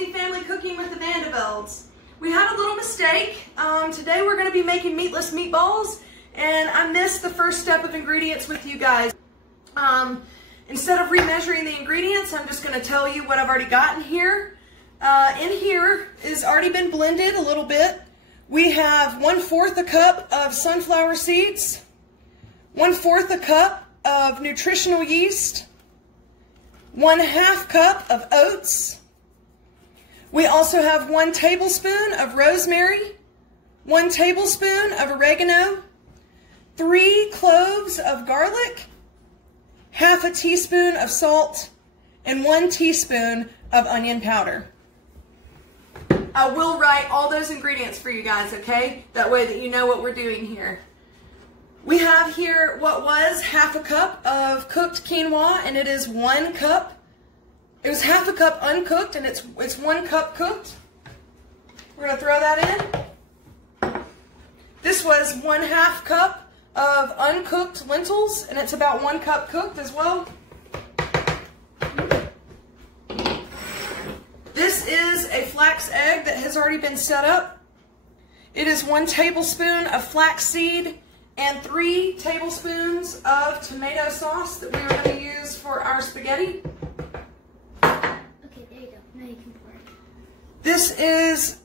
Healthy Family Cooking with the Vanderbilts. We had a little mistake. Today we're going to be making meatless meatballs, and I missed the first step of ingredients with you guys. Instead of remeasuring the ingredients, I'm just going to tell you what I've already got in here. In here is already been blended a little bit. We have 1/4 a cup of sunflower seeds, 1/4 a cup of nutritional yeast, 1/2 cup of oats. We also have 1 tablespoon of rosemary, 1 tablespoon of oregano, 3 cloves of garlic, 1/2 teaspoon of salt, and 1 teaspoon of onion powder. I will write all those ingredients for you guys, okay? That way that you know what we're doing here. We have here what was 1/2 cup of cooked quinoa, and it is 1 cup. It was 1/2 cup uncooked, and it's 1 cup cooked. We're going to throw that in. This was 1/2 cup of uncooked lentils, and it's about 1 cup cooked as well. This is a flax egg that has already been set up. It is 1 tablespoon of flaxseed and 3 tablespoons of tomato sauce that we are going to use for our spaghetti. Okay, there you go. Now you can pour it. This is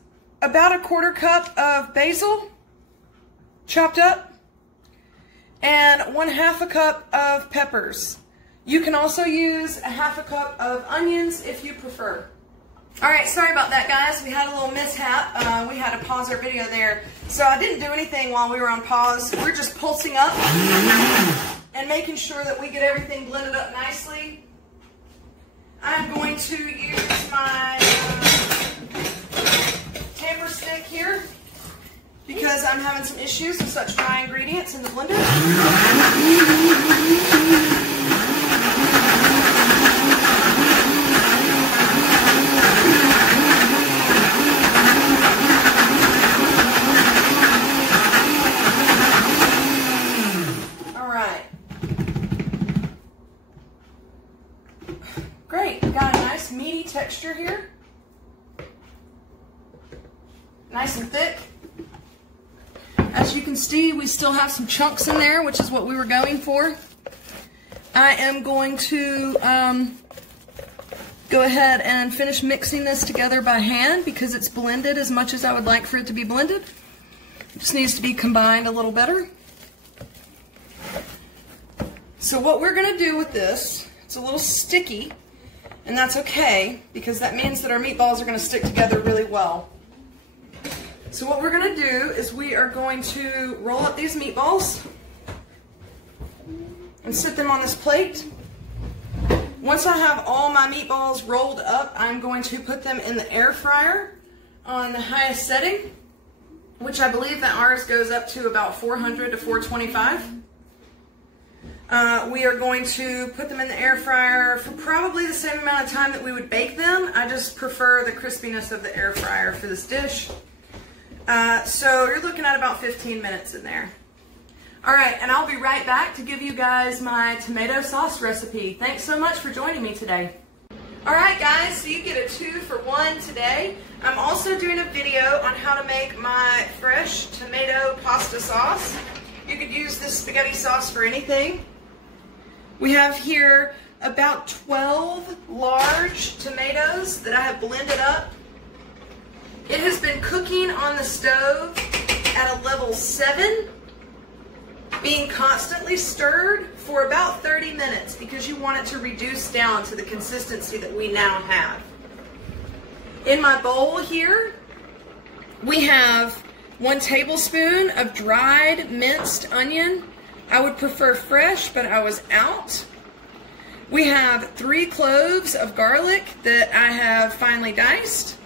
about 1/4 cup of basil, chopped up, and 1/2 cup of peppers. You can also use 1/2 cup of onions if you prefer. All right, sorry about that, guys. We had a little mishap. We had to pause our video there. So I didn't do anything while we were on pause. We're just pulsing up and making sure that we get everything blended up nicely. I'm going to use my tamper stick here because I'm having some issues with such dry ingredients in the blender. Great, got a nice meaty texture here. Nice and thick. As you can see, we still have some chunks in there, which is what we were going for. I am going to go ahead and finish mixing this together by hand because it's blended as much as I would like for it to be blended. It just needs to be combined a little better. So what we're going to do with this, it's a little sticky, and that's okay because that means that our meatballs are going to stick together really well. So what we're going to do is we are going to roll up these meatballs and sit them on this plate. Once I have all my meatballs rolled up, I'm going to put them in the air fryer on the highest setting, which I believe that ours goes up to about 400 to 425. We are going to put them in the air fryer for probably the same amount of time that we would bake them. I just prefer the crispiness of the air fryer for this dish. So you're looking at about 15 minutes in there. Alright, and I'll be right back to give you guys my tomato sauce recipe. Thanks so much for joining me today. Alright guys, so you get a 2 for 1 today. I'm also doing a video on how to make my fresh tomato pasta sauce. You could use this spaghetti sauce for anything. We have here about 12 large tomatoes that I have blended up. It has been cooking on the stove at a level 7, being constantly stirred for about 30 minutes because you want it to reduce down to the consistency that we now have. In my bowl here, we have 1 tablespoon of dried minced onion. I would prefer fresh, but I was out. We have 3 cloves of garlic that I have finely diced,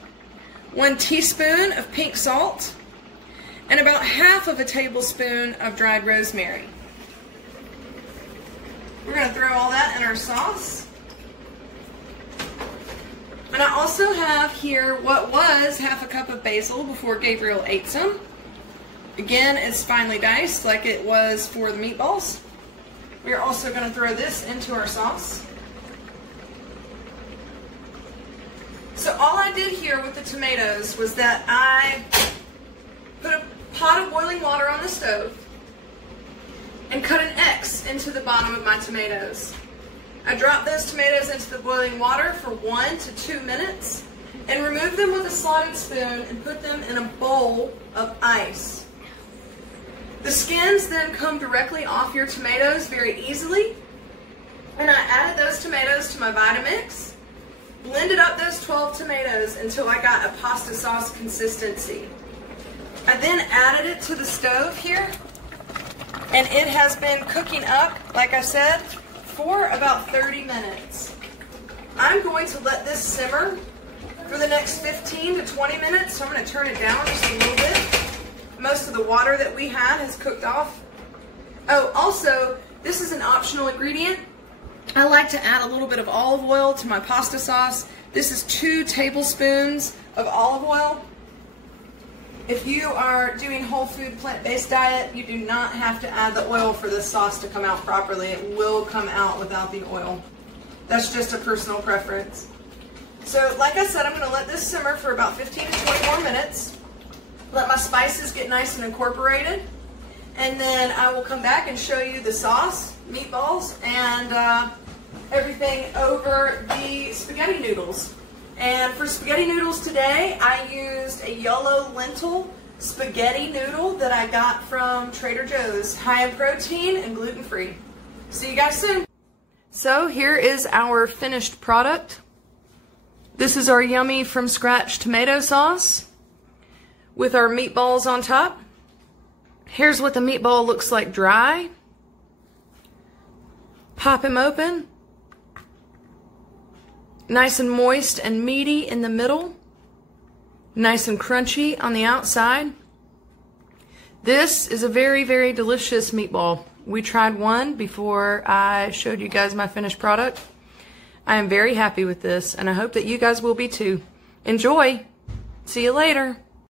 1 teaspoon of pink salt, and about 1/2 tablespoon of dried rosemary. We're going to throw all that in our sauce. And I also have here what was 1/2 cup of basil before Gabriel ate some. Again, it's finely diced like it was for the meatballs. We are also going to throw this into our sauce. So all I did here with the tomatoes was that I put a pot of boiling water on the stove and cut an X into the bottom of my tomatoes. I dropped those tomatoes into the boiling water for 1 to 2 minutes and removed them with a slotted spoon and put them in a bowl of ice. The skins then come directly off your tomatoes very easily, and I added those tomatoes to my Vitamix, blended up those 12 tomatoes until I got a pasta sauce consistency. I then added it to the stove here, and it has been cooking up, like I said, for about 30 minutes. I'm going to let this simmer for the next 15 to 20 minutes, so I'm going to turn it down just a little bit. Most of the water that we had has cooked off. Oh, also, this is an optional ingredient. I like to add a little bit of olive oil to my pasta sauce. This is 2 tablespoons of olive oil. If you are doing whole food plant-based diet, you do not have to add the oil for this sauce to come out properly. It will come out without the oil. That's just a personal preference. So like I said, I'm going to let this simmer for about 15 to 20 more minutes. Let my spices get nice and incorporated. And then I will come back and show you the sauce, meatballs, and everything over the spaghetti noodles. And for spaghetti noodles today, I used a yellow lentil spaghetti noodle that I got from Trader Joe's. High in protein and gluten-free. See you guys soon. So here is our finished product. This is our yummy from scratch tomato sauce with our meatballs on top. Here's what the meatball looks like dry. Pop him open. Nice and moist and meaty in the middle. Nice and crunchy on the outside. This is a very, very delicious meatball. We tried one before I showed you guys my finished product. I am very happy with this, and I hope that you guys will be too. Enjoy! See you later!